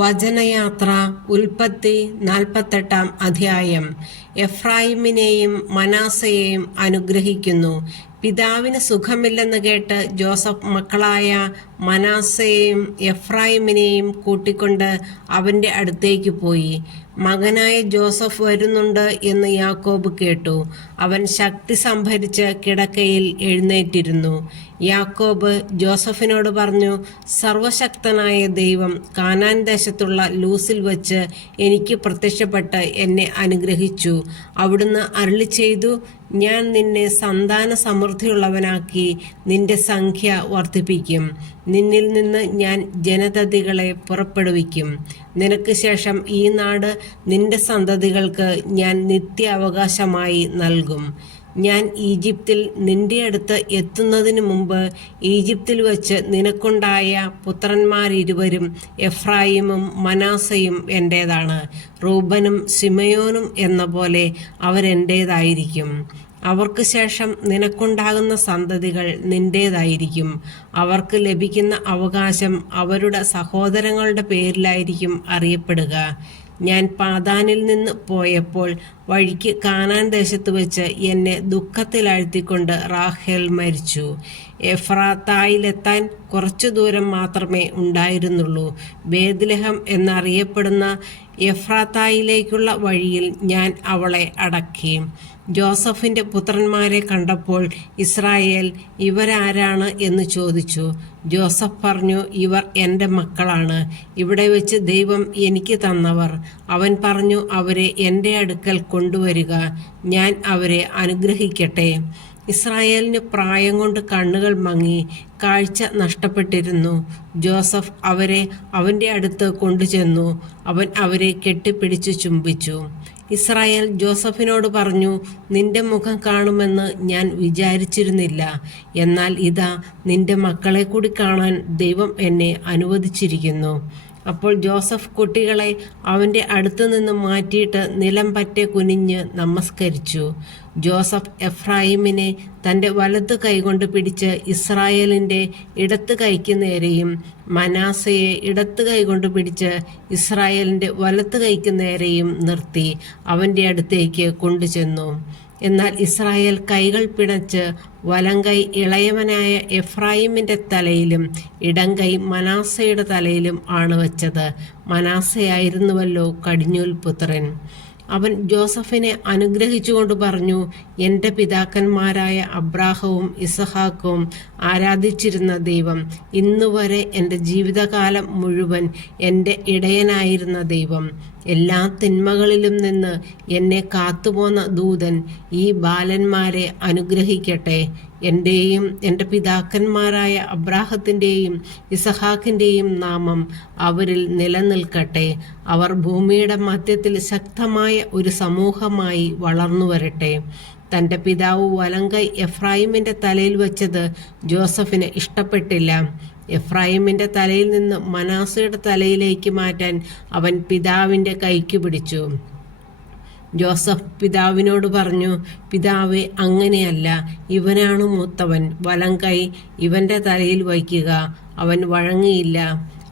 വചനയാത്ര ഉൽപ്പത്തി 48 അധ്യായം. എഫ്രായിമിനെയും മനാസയെയും അനുഗ്രഹിക്കുന്നു. പിതാവിന് സുഖമില്ലെന്ന് കേട്ട് ജോസഫ് മക്കളായ മനാസയെയും എഫ്രായിമിനെയും കൂട്ടിക്കൊണ്ട് അവൻ്റെ അടുത്തേക്ക് പോയി. മകനായ ജോസഫ് വരുന്നുണ്ട് എന്ന് യാക്കോബ് കേട്ടു. അവൻ ശക്തി സംഭരിച്ച് കിടക്കയിൽ എഴുന്നേറ്റിരുന്നു. യാക്കോബ് ജോസഫിനോട് പറഞ്ഞു, സർവശക്തനായ ദൈവം കാനാൻ ദേശത്തുള്ള ലൂസിൽ വച്ച് എനിക്ക് പ്രത്യക്ഷപ്പെട്ട് എന്നെ അനുഗ്രഹിച്ചു. അവിടുന്ന് അരുളി ചെയ്തു, ഞാൻ നിന്നെ സന്താന സമൃദ്ധിയുള്ളവനാക്കി നിന്റെ സംഖ്യ വർദ്ധിപ്പിക്കും. നിന്നിൽ നിന്ന് ഞാൻ ജനതതികളെ പുറപ്പെടുവിക്കും. നിനക്ക് ശേഷം ഈ നാട് നിന്റെ സന്തതികൾക്ക് ഞാൻ നിത്യ അവകാശമായി നൽകും. ഞാൻ ഈജിപ്തിൽ നിന്റെ അടുത്ത് എത്തുന്നതിന് മുമ്പ് ഈജിപ്തിൽ വച്ച് നിനക്കുണ്ടായ പുത്രന്മാരിരുവരും എഫ്രായിമും മനാസയും എൻ്റേതാണ്. റൂബനും ശിമയോനും എന്ന പോലെ അവരെൻ്റേതായിരിക്കും. അവർക്ക് ശേഷം നിനക്കുണ്ടാകുന്ന സന്തതികൾ നിന്റേതായിരിക്കും. അവർക്ക് ലഭിക്കുന്ന അവകാശം അവരുടെ സഹോദരങ്ങളുടെ പേരിലായിരിക്കും അറിയപ്പെടുക. ഞാൻ പാതാനിൽ നിന്ന് പോയപ്പോൾ വഴിക്ക് കാനാൻ ദേശത്ത് വെച്ച് എന്നെ ദുഃഖത്തിലാഴ്ത്തിക്കൊണ്ട് റാഹേൽ മരിച്ചു. എഫ്രാത്തായിലെത്താൻ കുറച്ചു ദൂരം മാത്രമേ ഉണ്ടായിരുന്നുള്ളൂ. ബേത്ലഹം എന്നറിയപ്പെടുന്ന എഫ്രാത്തായിലേക്കുള്ള വഴിയിൽ ഞാൻ അവളെ അടക്കി. ജോസഫിൻ്റെ പുത്രന്മാരെ കണ്ടപ്പോൾ ഇസ്രായേൽ, ഇവരാരാണ് എന്ന് ചോദിച്ചു. ജോസഫ് പറഞ്ഞു, ഇവർ എൻ്റെ മക്കളാണ്, ഇവിടെ വെച്ച് ദൈവം എനിക്ക് തന്നവർ. അവൻ പറഞ്ഞു, അവരെ എൻ്റെ അടുക്കൽ കൊണ്ടുവരിക, ഞാൻ അവരെ അനുഗ്രഹിക്കട്ടെ. ഇസ്രായേലിന് പ്രായം കൊണ്ട് കണ്ണുകൾ മങ്ങി കാഴ്ച നഷ്ടപ്പെട്ടിരുന്നു. ജോസഫ് അവരെ അവൻ്റെ അടുത്ത് കൊണ്ടുചെന്നു. അവൻ അവരെ കെട്ടിപ്പിടിച്ചു ചുംബിച്ചു. ഇസ്രായേൽ ജോസഫിനോട് പറഞ്ഞു, നിന്റെ മുഖം കാണുമെന്ന് ഞാൻ വിചാരിച്ചിരുന്നില്ല. എന്നാൽ ഇതാ, നിന്റെ മക്കളെ കൂടി കാണാൻ ദൈവം എന്നെ അനുവദിച്ചിരിക്കുന്നു. അപ്പോൾ ജോസഫ് കുട്ടികളെ അവൻ്റെ അടുത്തു നിന്ന് മാറ്റിയിട്ട് നിലം പറ്റെ കുനിഞ്ഞ് നമസ്കരിച്ചു. ജോസഫ് എഫ്രായിമിനെ തൻ്റെ വലത്ത് കൈകൊണ്ട് പിടിച്ച് ഇസ്രായേലിൻ്റെ ഇടത്ത് കൈക്ക് നേരെയും മനാസയെ ഇടത്ത് കൈകൊണ്ട് പിടിച്ച് ഇസ്രായേലിൻ്റെ വലത്ത് കൈക്ക് നേരെയും നിർത്തി അവൻ്റെ അടുത്തേക്ക് കൊണ്ടുചെന്നു. എന്നാൽ ഇസ്രായേൽ കൈകൾ പിണച്ച് വലങ്കൈ ഇളയവനായ എഫ്രായിമിൻ്റെ തലയിലും ഇടങ്കൈ മനാസയുടെ തലയിലും ആണ് വച്ചത്. മനാസയായിരുന്നുവല്ലോ കടിഞ്ഞൂൽ പുത്രൻ. അവൻ ജോസഫിനെ അനുഗ്രഹിച്ചുകൊണ്ട് പറഞ്ഞു, എൻ്റെ പിതാക്കന്മാരായ അബ്രാഹവും ഇസഹാക്കും ആരാധിച്ചിരുന്ന ദൈവം, ഇന്നുവരെ എൻ്റെ ജീവിതകാലം മുഴുവൻ എൻ്റെ ഇടയനായിരുന്ന ദൈവം, എല്ലാ തിന്മകളിലും നിന്ന് എന്നെ കാത്തുപോന്ന ദൂതൻ ഈ ബാലന്മാരെ അനുഗ്രഹിക്കട്ടെ. എൻ്റെയും എൻ്റെ പിതാക്കന്മാരായ അബ്രാഹത്തിൻ്റെയും ഇസഹാക്കിൻ്റെയും നാമം അവരിൽ നിലനിൽക്കട്ടെ. അവർ ഭൂമിയുടെ മധ്യത്തിൽ ശക്തമായ ഒരു സമൂഹമായി വളർന്നു വരട്ടെ. തൻ്റെ പിതാവ് വലങ്കൈ എഫ്രായിമിൻ്റെ തലയിൽ വെച്ചത് ജോസഫിന് ഇഷ്ടപ്പെട്ടില്ല. എഫ്രായിമിൻ്റെ തലയിൽ നിന്ന് മനാസയുടെ തലയിലേക്ക് മാറ്റാൻ അവൻ പിതാവിൻ്റെ കൈക്ക് പിടിച്ചു. ജോസഫ് പിതാവിനോട് പറഞ്ഞു, പിതാവേ, അങ്ങനെയല്ല, ഇവനാണ് മൂത്തവൻ, വലങ്കൈ ഇവൻ്റെ തലയിൽ വയ്ക്കുക. അവൻ വഴങ്ങിയില്ല.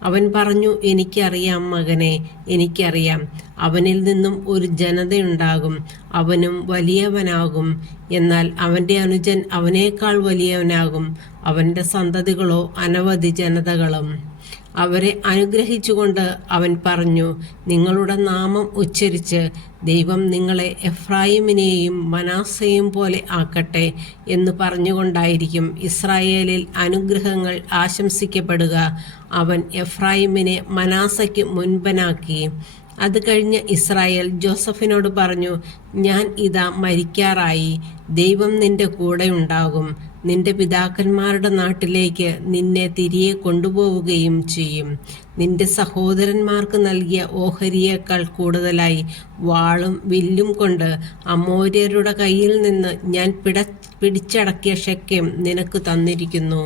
അവൻ പറഞ്ഞു, എനിക്കറിയാം മകനെ, എനിക്കറിയാം. അവനിൽ നിന്നും ഒരു ജനതയുണ്ടാകും, അവനും വലിയവനാകും. എന്നാൽ അവൻ്റെ അനുജൻ അവനേക്കാൾ വലിയവനാകും, അവൻ്റെ സന്തതികളോ അനവധി ജനതകളും. അവരെ അനുഗ്രഹിച്ചുകൊണ്ട് അവൻ പറഞ്ഞു, നിങ്ങളുടെ നാമം ഉച്ചരിച്ച് ദൈവം നിങ്ങളെ എഫ്രായിമിനെയും മനാസയും പോലെ ആക്കട്ടെ എന്ന് പറഞ്ഞുകൊണ്ടായിരിക്കും ഇസ്രായേലിൽ അനുഗ്രഹങ്ങൾ ആശംസിക്കപ്പെടുക. അവൻ എഫ്രായിമിനെ മനാസയ്ക്ക് മുൻപനാക്കി. അത് കഴിഞ്ഞ് ഇസ്രായേൽ ജോസഫിനോട് പറഞ്ഞു, ഞാൻ ഇതാ മരിക്കാറായി. ദൈവം നിന്റെ കൂടെ ഉണ്ടാകും. നിന്റെ പിതാക്കന്മാരുടെ നാട്ടിലേക്ക് നിന്നെ തിരികെ കൊണ്ടുപോവുകയും ചെയ്യും. നിന്റെ സഹോദരന്മാർക്ക് നൽകിയ ഓഹരിയേക്കാൾ കൂടുതലായി വാളും വില്ലും കൊണ്ട് അമോര്യരുടെ കയ്യിൽ നിന്ന് ഞാൻ പിടിച്ചടക്കിയ ഷെക്കേം നിനക്ക് തന്നിരിക്കുന്നു.